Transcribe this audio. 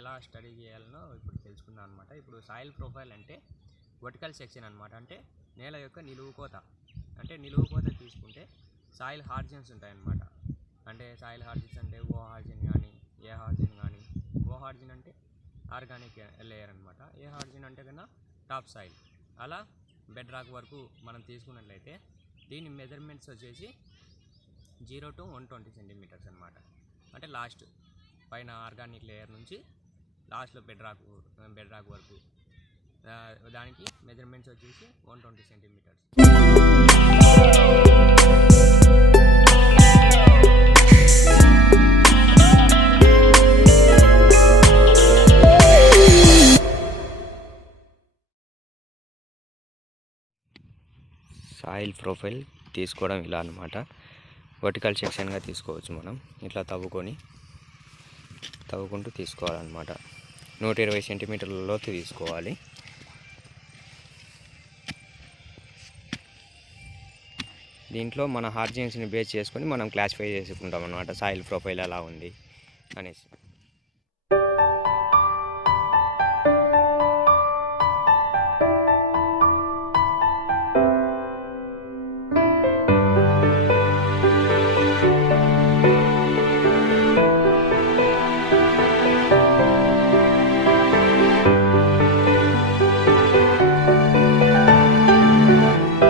ఎలా స్టడీ చేయాలనో ఇప్పుడు తెలుసుకుందాం అనమాట. ఇప్పుడు సాయిల్ ప్రొఫైల్ అంటే వర్టికల్ సెక్షన్ అనమాట. అంటే నేల యొక్క నిలువు కోత. అంటే నిలువు కోత తీసుకుంటే సాయిల్ హార్జన్స్ ఉంటాయన్నమాట. అంటే సాయిల్ హార్జన్స్ అంటే ఓ హార్జిన్ కానీ ఏ హార్జిన్ కానీ. ఓ హార్జిన్ అంటే ఆర్గానిక్ లేయర్ అనమాట. ఏ హార్జిన్ అంటే కన్నా టాప్ సాయిల్. అలా బెడ్ రాక్ వరకు మనం తీసుకున్నట్లయితే దీని మెజర్మెంట్స్ వచ్చేసి 0 to 120 సెంటీమీటర్స్ అనమాట. అంటే లాస్ట్ పైన ఆర్గానిక్ లేయర్ నుంచి లాస్ట్లో బెడ్ రాక్ వరకు దానికి మెజర్మెంట్స్ వచ్చేసి 120 సెంటీమీటర్స్. సాయిల్ ప్రొఫైల్ తీసుకోవడం ఇలా అనమాట. వర్టికల్ సెక్షన్గా తీసుకోవచ్చు. మనం ఇట్లా తవ్వుకుంటూ తీసుకోవాలన్నమాట. 120 సెంటీమీటర్ల లోతు తీసుకోవాలి. దీంట్లో మన హార్జిన్స్ని బేస్ చేసుకొని మనం క్లాసిఫై చేసుకుంటాం అన్నమాట. సాయిల్ ప్రొఫైల్ ఎలా ఉంది అనేసి.